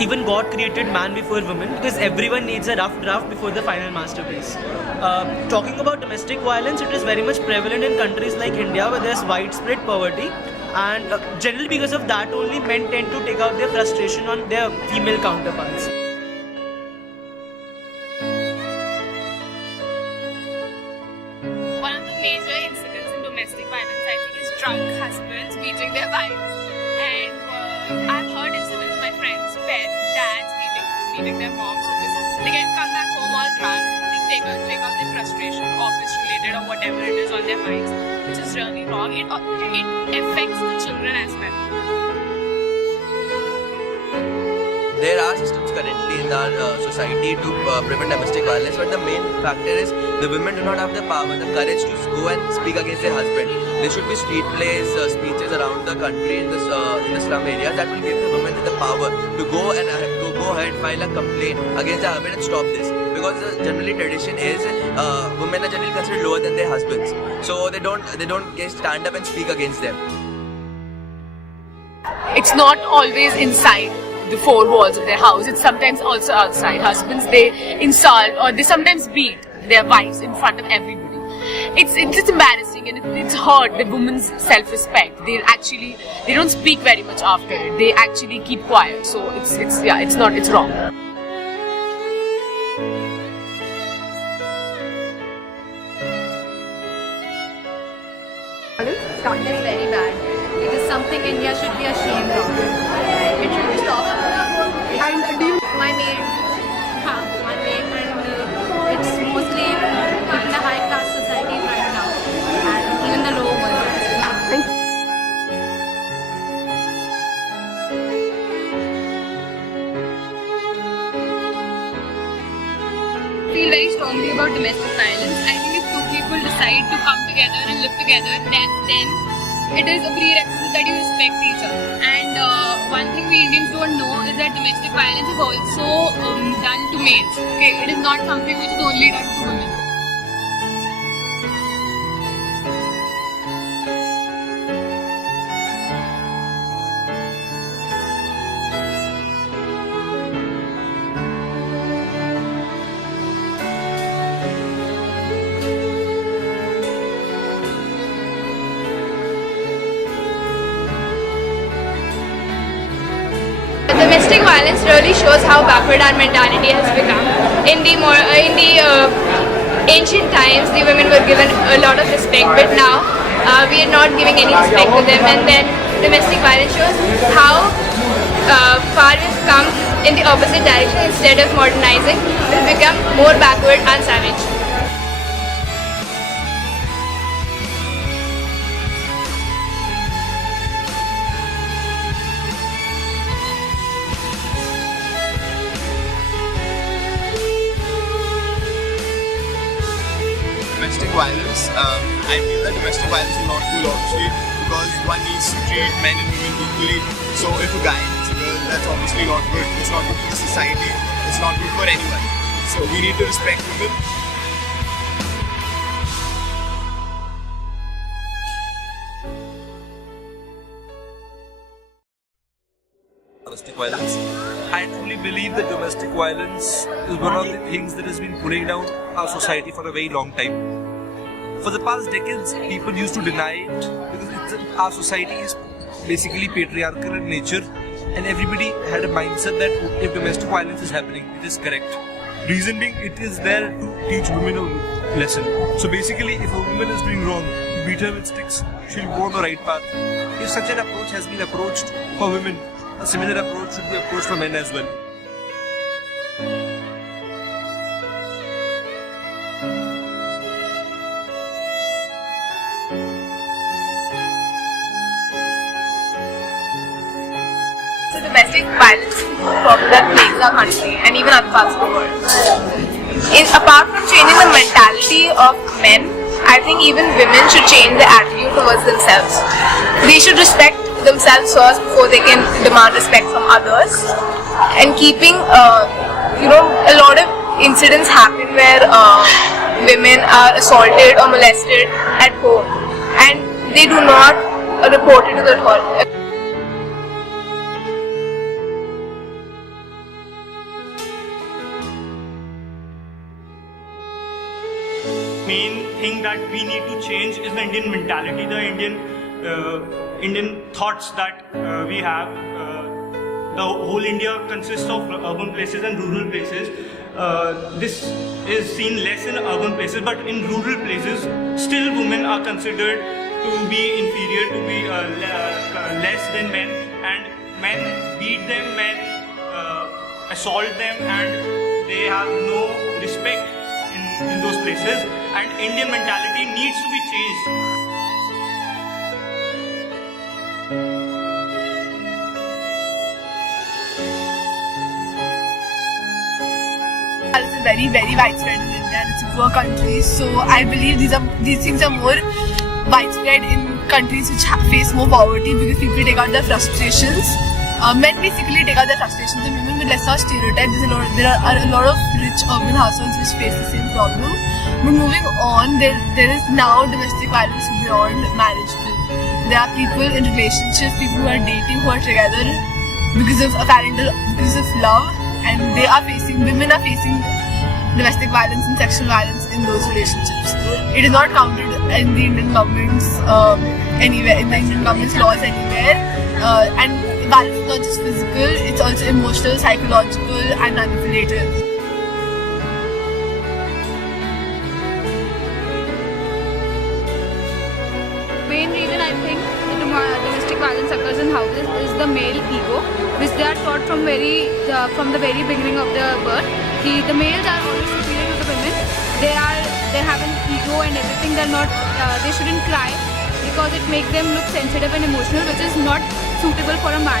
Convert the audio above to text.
even God created man before woman, because everyone needs a rough draft before the final masterpiece. Talking about domestic violence, it is very much prevalent in countries like India where there's widespread poverty, and generally because of that only men tend to take out their frustration on their female counterparts. One of the major incidents in domestic violence, I think, is drunk husbands beating their wives. And I've heard incidents, my friends, dads beating their moms because they come back home all drunk, they take out their frustration, office related or whatever it is on their minds, which is really wrong. It affects the children as well. There are systems currently in our society to prevent domestic violence, but the main factor is the women do not have the power, the courage to go and speak against their husband. There should be street plays, speeches around the country in the slum areas that will give the women the power to go ahead, file a complaint against the husband and stop this. Because generally tradition is women are generally considered lower than their husbands, so they don't stand up and speak against them. It's not always inside the four walls of their house, it's sometimes also outside. Husbands, they insult or they sometimes beat their wives in front of everybody. It's embarrassing and it's hurt the woman's self-respect. They don't speak very much after. They actually keep quiet. So it's wrong. It is very bad. It is something India should be ashamed of. It should stop. And do you? My maid, and it's mostly in the high class societies right now, and even the low ones. I feel very strongly about domestic violence. I think if two people decide to come together and live together, then it is a prerequisite that you respect each other. And one thing we Indians don't know is that domestic violence is also done to males. Okay, it is not something which is only done to women. Domestic violence really shows how backward our mentality has become. In the ancient times, the women were given a lot of respect, but now we are not giving any respect to them. And then domestic violence shows how far we've come in the opposite direction. Instead of modernizing, we've become more backward and savage. Domestic violence, I feel that domestic violence is not cool obviously, because one needs to treat men and women equally. So if a guy hits a girl, that's obviously not good. It's not good for the society, it's not good for anyone. So we need to respect women. Domestic violence. I truly believe that domestic violence is one of the things that has been pulling down our society for a very long time. For the past decades, people used to deny it because our society is basically patriarchal in nature, and everybody had a mindset that if domestic violence is happening, it is correct. Reason being, it is there to teach women a lesson. So basically, if a woman is doing wrong, you beat her with sticks, she'll go on the right path. If such an approach has been approached for women, a similar approach should be approached for men as well. So domestic violence problem that plagues our country and even other parts of the world. Apart from changing the mentality of men, I think even women should change their attitude towards themselves. They should respect themselves first before they can demand respect from others. And keeping, a lot of incidents happen where women are assaulted or molested at home, and they do not report it to the authorities. main thing that we need to change is the Indian mentality, the Indian thoughts that we have. The whole India consists of urban places and rural places. This is seen less in urban places, but in rural places, still women are considered to be inferior, to be less than men, and men beat them, men assault them, and they have no respect in those places. And Indian mentality needs to be changed. Violence is very, very widespread in India, and it's a poor country. So I believe these things are more widespread in countries which face more poverty, because people take out their frustrations. Men basically take out their frustrations, and women with lesser stereotypes. There are a lot of rich urban households which face the same problem. But moving on, there is now domestic violence beyond marriage too. There are people in relationships, people who are dating, who are together because of love, and women are facing domestic violence and sexual violence in those relationships. It is not counted in the Indian government's laws anywhere. And violence is not just physical; it's also emotional, psychological, and manipulative. Main reason I think domestic violence occurs in houses is the male ego, which they are taught from the very beginning of their birth. The males are always superior to the women. They have an ego and everything. They shouldn't cry because it makes them look sensitive and emotional, which is not suitable for a man.